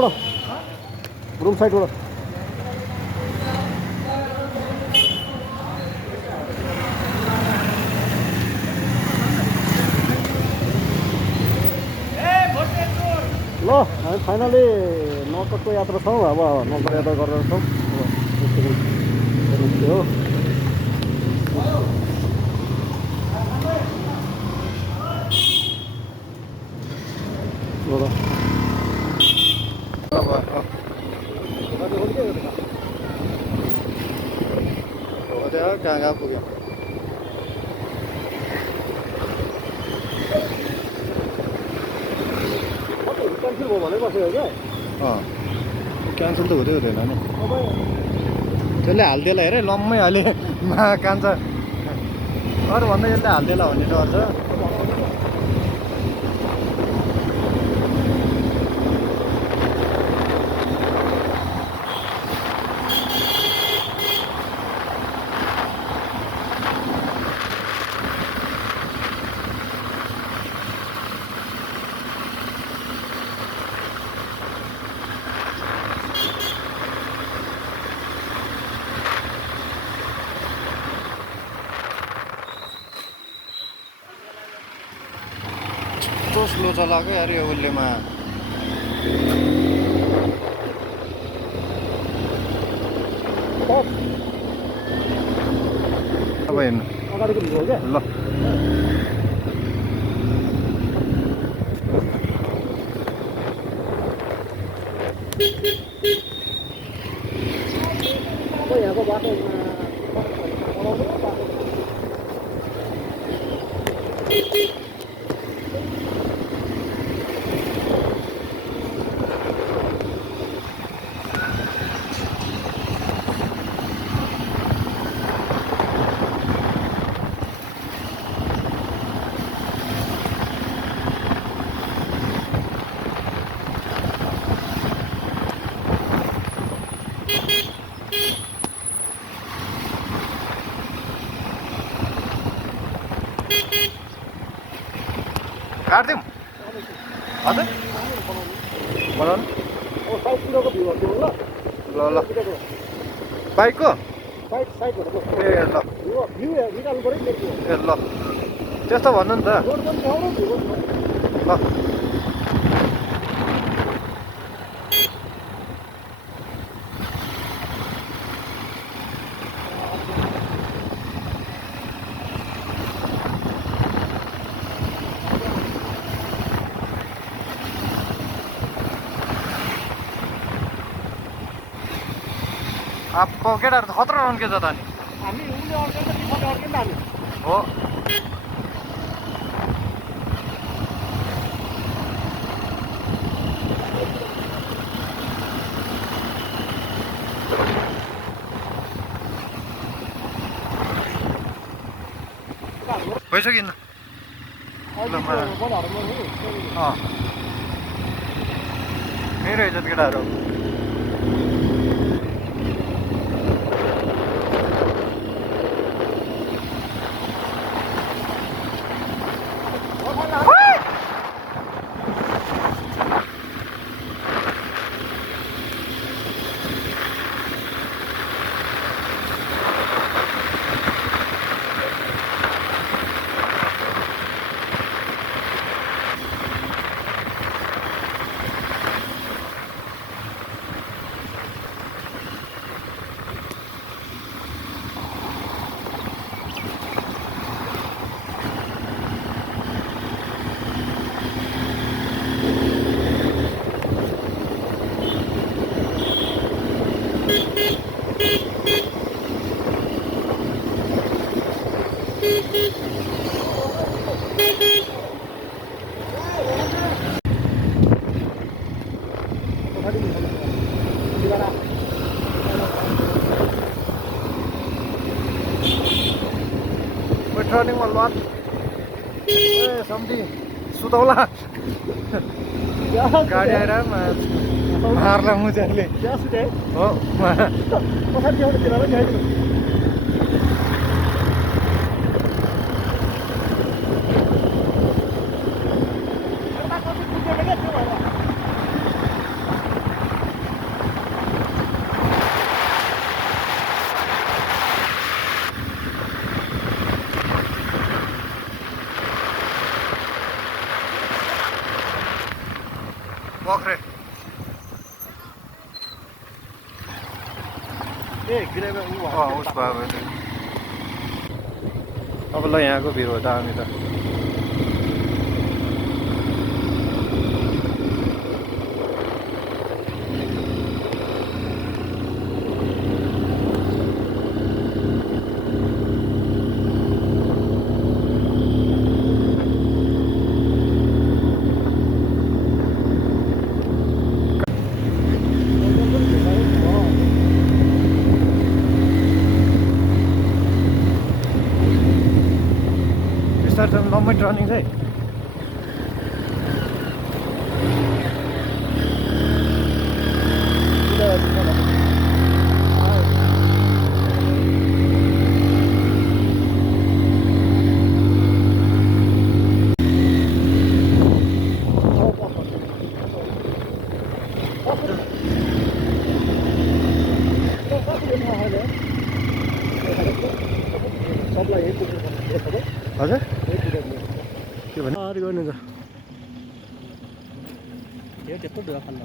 Room साइडबाट ल हामी फाइनली नौतकको यात्रा छौँ। अब नौतक यात्रा गरेर छौँ। हो कहाँ पुग्यो क्यान्सल भयो भने बसेको क्या क्यान्सल त हुँदै हुँदैन नि त्यसले हालिदिएला हेरे लम्मै हाले कान्छ अरू भन्दा यसले हालिदिएला भन्ने डर छ। स्लो चलाएको यार यो उसलेमा अब हेर्नु ल यहाँको बाटो काट्दिउँ हजुर बनाउनु ल ल बाइकको ए ल ए ल त्यस्तो भन्नु नि त ल अब केटाहरू त खतरा रन्केछ त नि हो भइसक्यो नि मेरो रहेछ केटाहरू टर्निङ लट ए सम्धी सुतौला गाडी आएर मार्ला मुजाले हो उस भयो अब ल यहाँको भिउ हो दामी त बिस्तारै लम्बै टर्निङ चाहिँ हजुर के भन्नु अरू गर्नु त यो त्यस्तो ढुवा खानु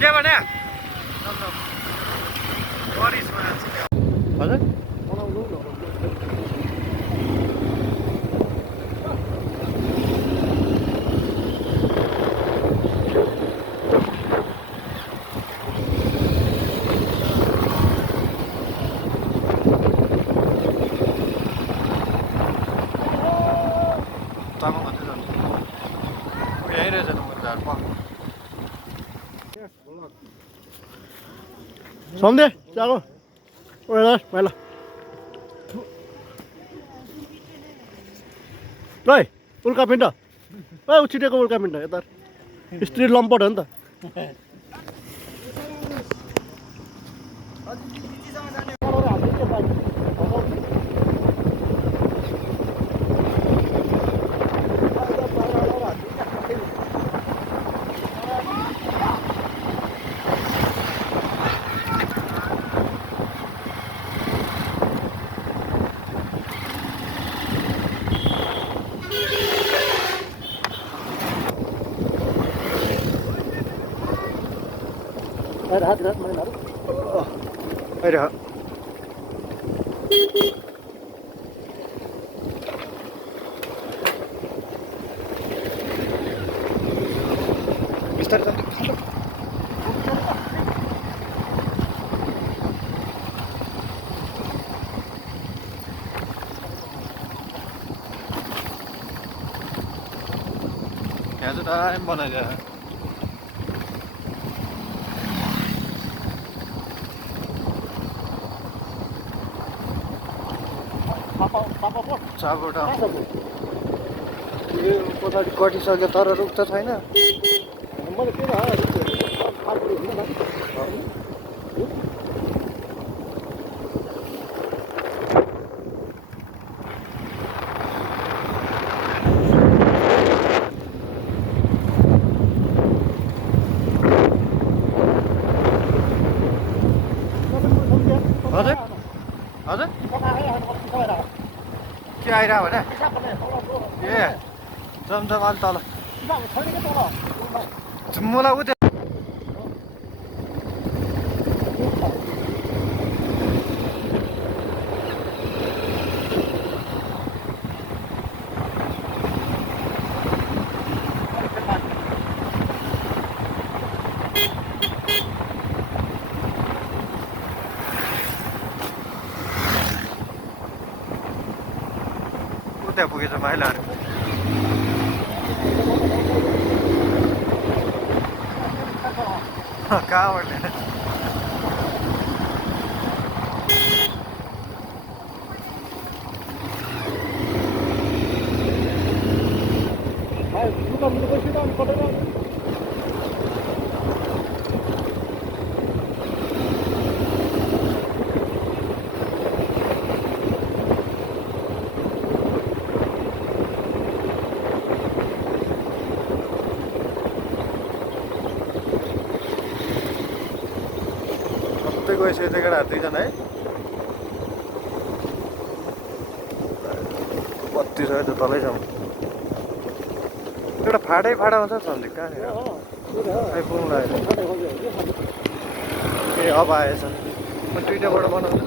के भने हजुर तामाङ भन्दै जान्छ यहीँ रहेछ त मेरो झार Somde, chalo. Oye, baila. Rai, ulka pinta. Uchitekko ulka pinta yatar. Street lampot ho ni ta. Ada hati main naruh. Ada. Mister tadi. यहाँ चाहिँ दामी बनाइदियो सापकोटा यो पछाडि कटिसक्यो तर रुख त छैन हजुर हजुर के आइरह भने ए चम्चम अलि तल मलाई उतै त्यहाँ पुगेछ माइलाहरू कहाँबाट गएछ यता केटाहरू दुईजना है बत्ती छ त्यो तलैसम्म एउटा फाटै फाटा हुन्छ सन्धिक कहाँनिर आइपुग्नु लाग्यो ए अब आएछ दुईटाबाट बनाउँछ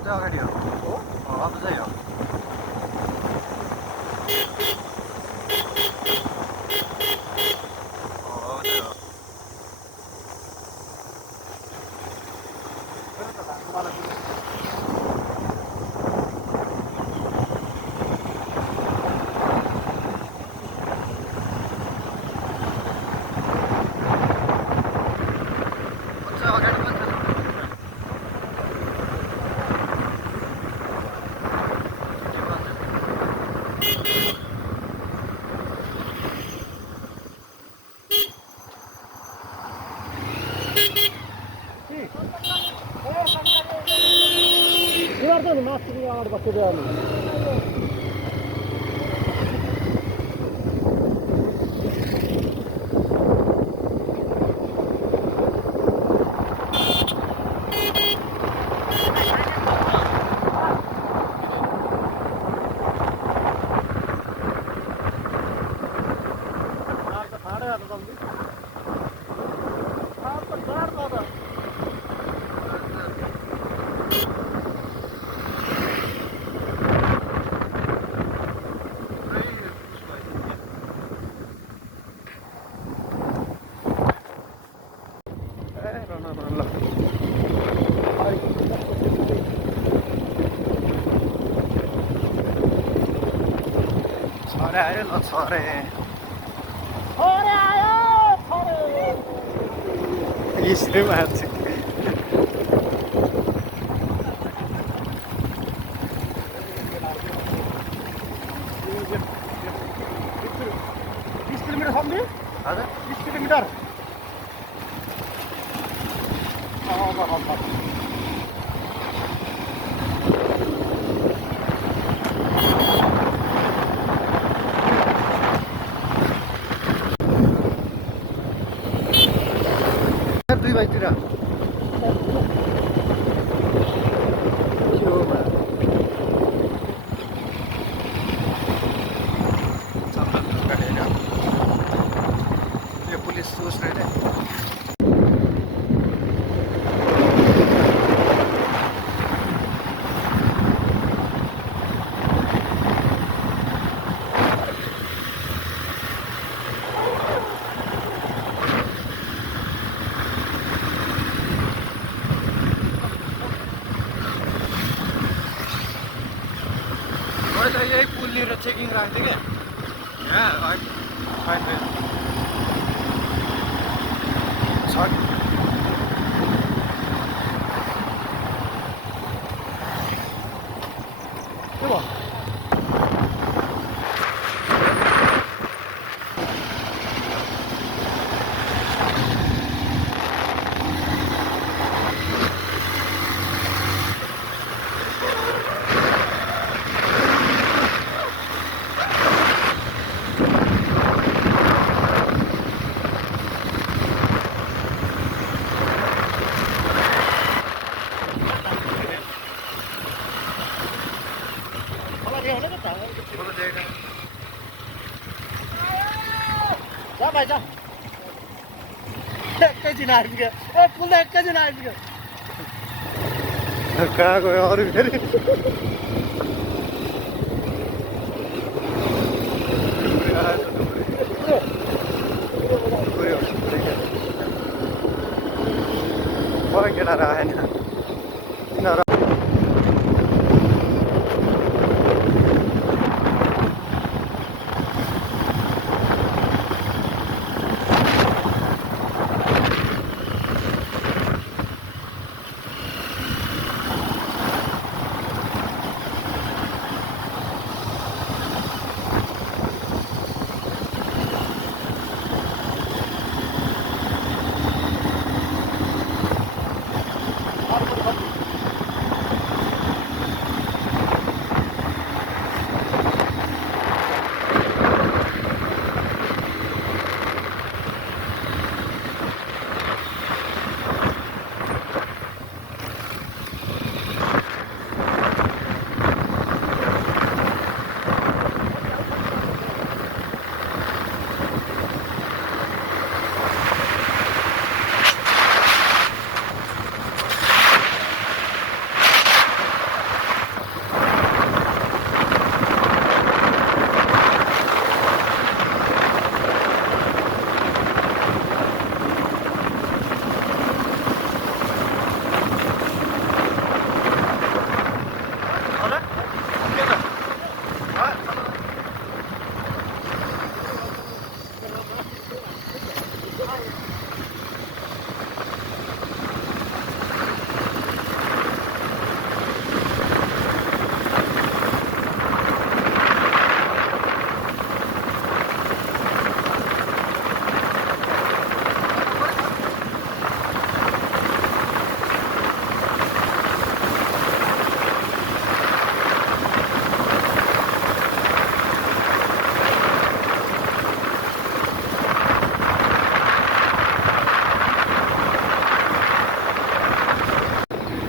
त अगाडि हो अब चाहिँ हो छरे आयो ल छरे यसले मार्छ हजुर 20 किलोमिटर दुई भाइतिर यो पुलिस सोच रहे थे यही पुल लिएर चेकिङ राख्थेँ क्या यहाँ के भयो जा भाइ जा एकैछिन आइपुग्यो ए पुल एकैछिन आइपुग्यो कहाँ गयो अरू फेरि मलाई केटाहरू आएन तिनीहरू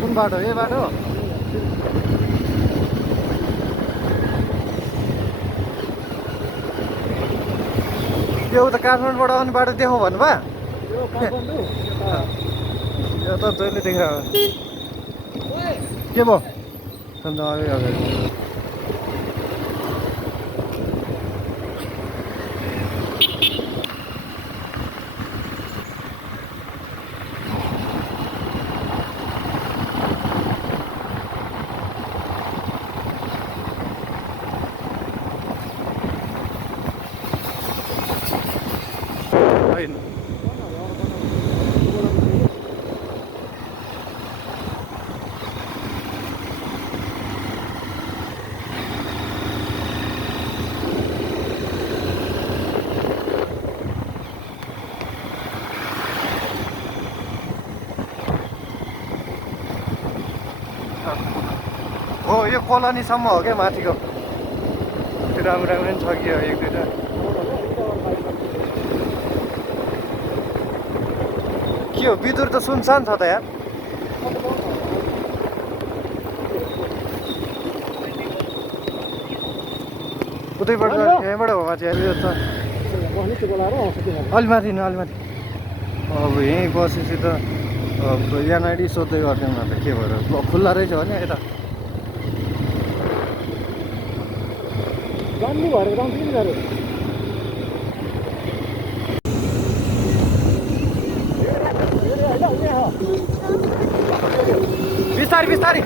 कुन बाटो यो बाटो यो त काठमाडौँबाट आउने बाटो देखाउँ भन्नुभयो यो त जहिले देखा के भयो हो यो कोलोनीसम्म हो क्या माथिको त्यो राम्रो राम्रो पनि छ कि एक दुईवटा के हो बिदुर त सुनसान छ त यार उतैबाट यहाँबाट हो माथि यो त अलि माथि अलि माथि अब यहीँ बसेपछि त एनआइडी सोध्दै गर्थ्यौँ न त के भएर खुल्ला रहेछ भने यता जान्नु भएर जान्छु नि गऱ्यो बिस्तारै बिस्तारै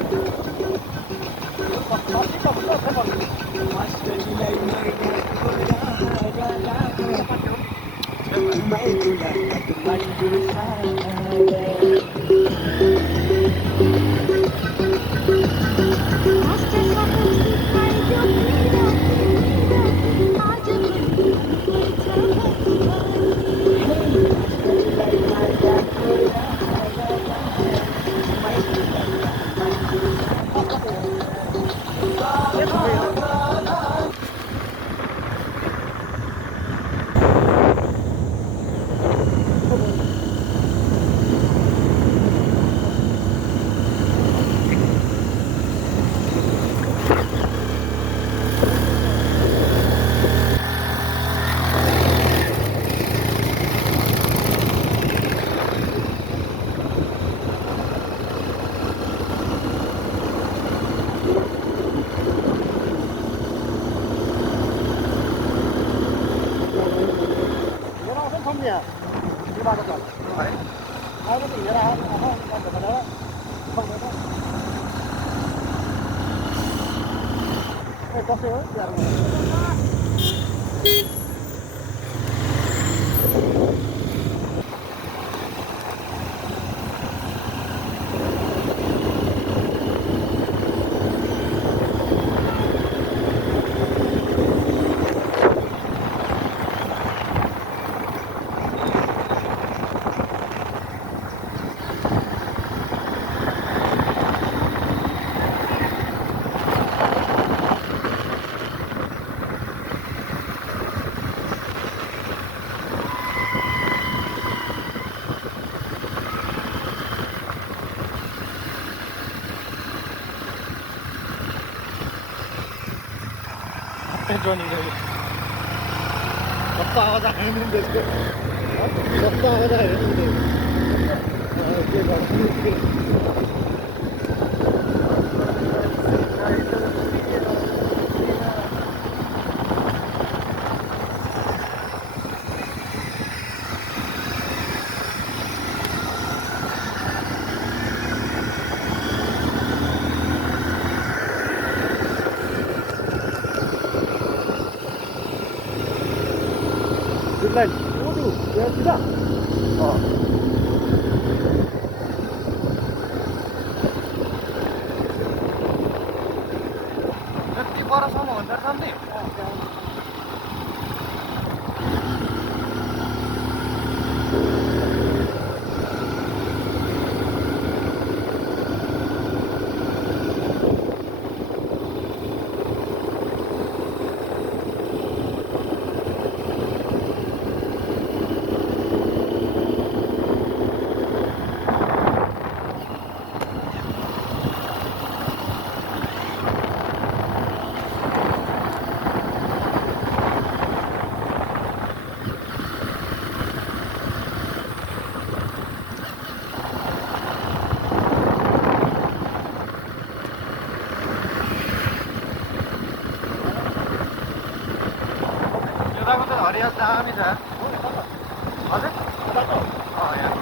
कस्तो आवाज आयो नि त्यसको कस्तो आवाज आयो नि के गर्नु Waduh, ya sudah. Oh. Nanti para sama ntar nanti. हरिया दामी छ हजुर यहाँ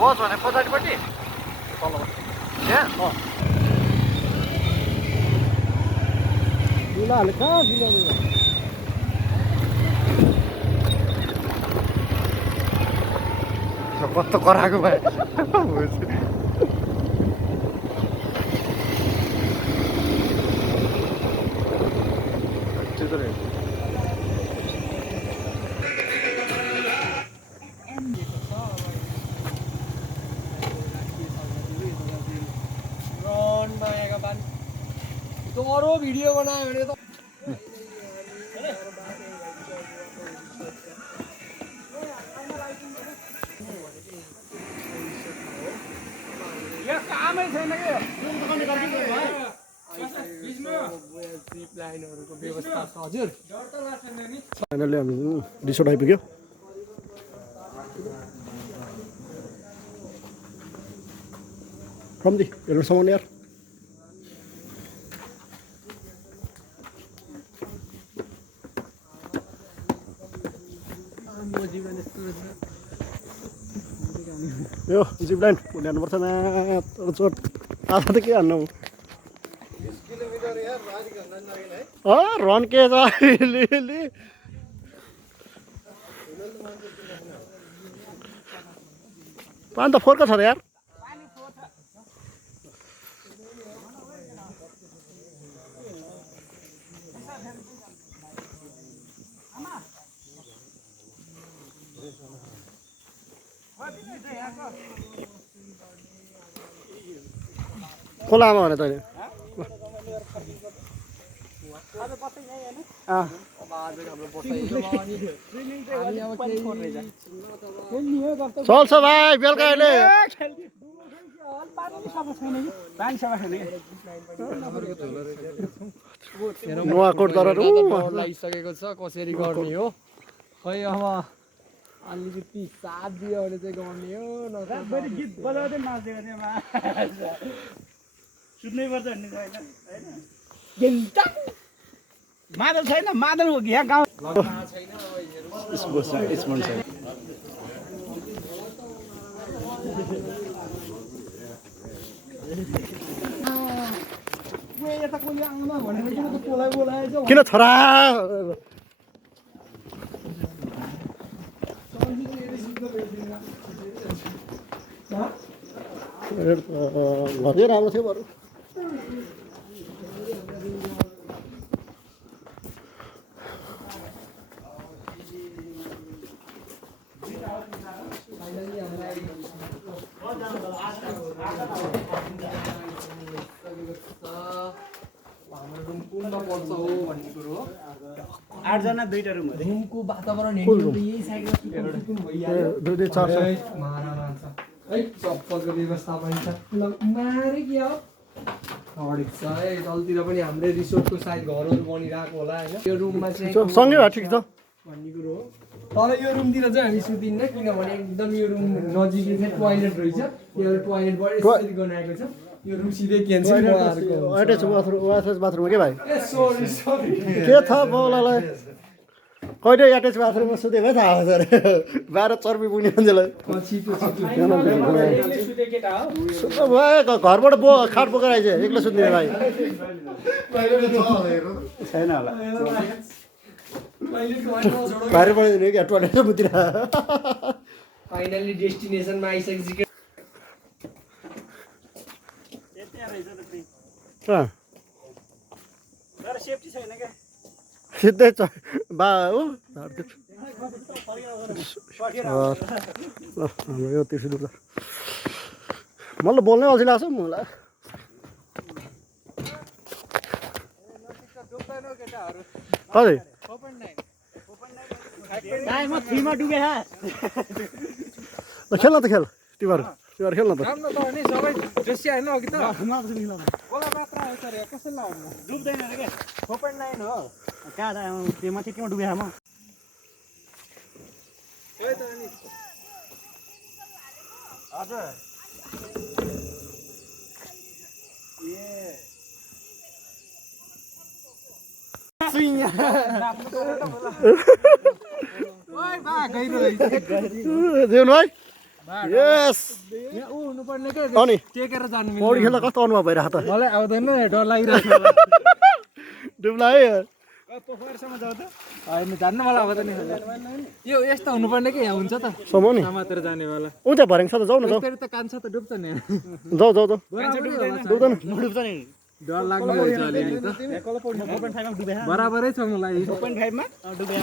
बस भने पछाडिपट्टि यहाँ दुलाले कहाँ दुला कस्तो कराएको भए छिटो रे तो और वीडियो बनायो भने त यो कामै छैन के जिप लाइनहरुको व्यवस्था छ हजुर फाइनली हामी रिसोर्ट आइपुग्यो फ्रम दी हेर्नु सामान यार यो जिप लाइन ल्याउनुपर्छ न चोट आधा त के हान्नु रन के छ अलिअलि पानी त फोरको छ त यार खोलामा भने तैँले चल्छ भाइ बेलुका अहिले नुवाकोट गरेर लागिसकेको छ कसरी गर्ने हो खै अब अलिकति साथ दियो भने चाहिँ गर्ने हो गीत बजाउँदै नाच्दै गर्ने सुत्नै पर्छ भन्ने होइन मादल छैन मादल हो कि यहाँ गाउँ यता कोही आउन भनेर किन त कोलाई बोलाएछ किन छोरा घरै राम्रो थियो बरु हाम्रो रुम कुनमा पर्छ हो भन्ने कुरो हो 8 जना 2टा रुम रुमको वातावरण हेर्नु यही साइडमा कुन भइहाल्यो दुई चार मारा मान्छ है चप्पलको व्यवस्था पनि छ ल मारे के हो हडिक छ है तलतिर पनि हाम्रै रिसोर्टको साइड घरहरू बनिरहेको होला हैन यो रुममा चाहिँ सँगै भए ठिक छ भन्ने कुरो हो तर यो रुमतिर चाहिँ हामी सुतिन्न किनभने एकदम यो रुम नजिकै चाहिँ टोयलेट रहेछ यो टोयलेटबाट यसरी बनाएको छ यो रुम सिधै क्यान्सल बनाएको अट्याच बाथरुम के भाइ ए सरी सरी के छ बाउलालाई कहिले एट्याच बाथरुममा सुते भए थाहा हुन्छ अरे 12 चर्बी पुग्ने मान्छेलाई छिटो सुत्नु भयो घरबाट खाट बोकेर आइज एक्लै सुत्ने भाइ छैन होला बाहिर पढाइदिनु क्या टोयलेट बुतिर फाइनली डेस्टिनेसनमा आइसकेपछि तर सेफ्टी छैन क्या सिधै बा हो हाम्रो यो तिर्सु दुख्छ मलाई बोल्नै अल्छी लाग्छ मलाई कति म 3 मा डुबे हा खेल्न त खेल तिमीहरू खेल्न त राम्रो त हो नि सबै दृश्य हैन अघि त बोला मात्र आउँछ रे कसरी लाउनु डुब्दैन रे के 4.9 हो कहाँ त्यो माथि केमा डुबे हा म त्यही त नि हजुर ओइ बा गइरो रहेछ देउन भाइ यस यहाँ उ हुनु पर्ने के अनि टेकेर जानु पौडी खेल्दा कस्तो अनुभव भइरहेको त मलाई आउँदैन डर लागिरहेको डुब्ला है पोखरसम्म जाऊ त होइन जान्न मलाई आउँदैन यो यस्तो हुनुपर्ने के यहाँ हुन्छ त सम्म नि समातेर जानेवाला ऊ त्यहाँ भर्याङ छ त जाऊ न जाऊ फेरि त कान्छ त डुब्छ नि जाऊ जाऊ जाऊ डुब्दैन डुब्दैन डुब्छ नि डर लाग्नु रहेछ अलिअलि त बराबरै छ मलाई 4.5 मा डुबे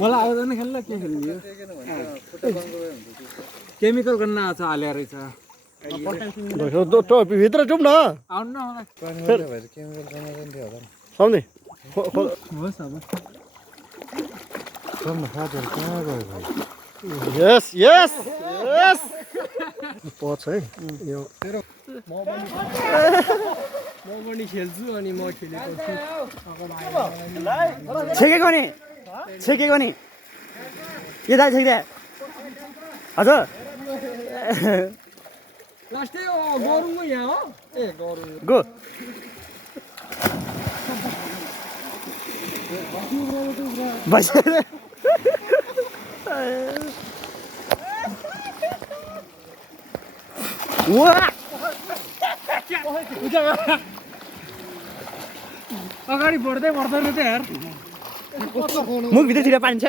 मलाई आउँदैन खेल्न के खेल्ने हो केमिकल गर्न आछ हाले रहेछ भित्र जाउँ न आउनु न मलाई सम्झे होस् अब यस यस यस पछ है यो म पनि खेल्छु अनि म खेलेको छु छेकेको नि के दाइ छेक्दा हजुर लास्टै गरौँ यहाँ हो ए गरौँ गो अगाडि बढ्दै बढ्दैन त यार मुख भित्रतिर पानी छ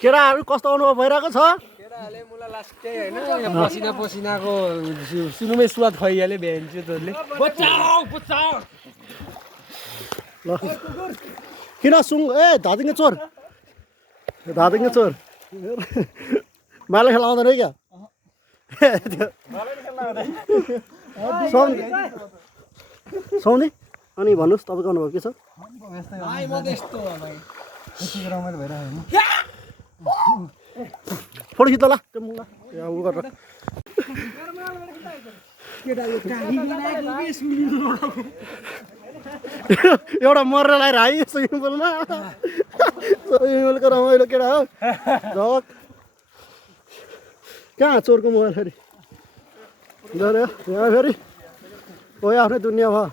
केटाहरू कस्तो अनुभव भइरहेको छ केटाहरूले मुला लास्टै होइन पसिना पसिनाको सुरुमै स्वाद खुवाइहाल्यो बिहान चाहिँ तैँले ल किन सुङ ए धादिङे चोर माले खेल आउँदैन है क्या सौनी अनि भन्नुहोस् तपाईँको अनुभव के छ फोटो खिच्दा ल त्यो मुला यहाँ उ गरेर एउटा मरेर लगाएर हाइ स्विमिङ पुलमा स्विमिङ पुलको रमाइलो केटा हो झक कहाँ चोरको मोबाइल फेरि यहाँ फेरि हो आफ्नै दुनियाँ भयो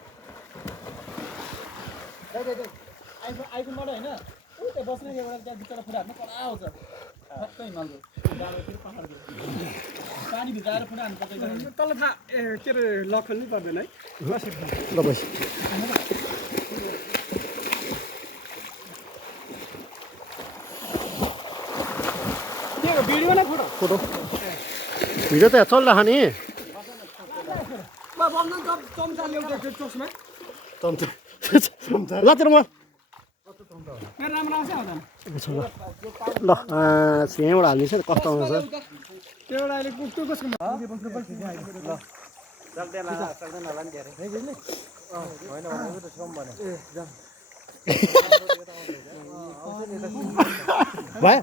तल थाहा के अरे लक खोल्नै पर्दैन है ल बस भिडियो न फोटो फोटो भिडियो त चलिरहेको नि चम्चा ल्याउँछ चस्मा ल तेरो म मेरो राम्रो आउँछ आउँदैन ल यहीँबाट हालिदिन्छ कस्तो आउँछ त्यो एउटा अहिले कुक्टु कसको भयो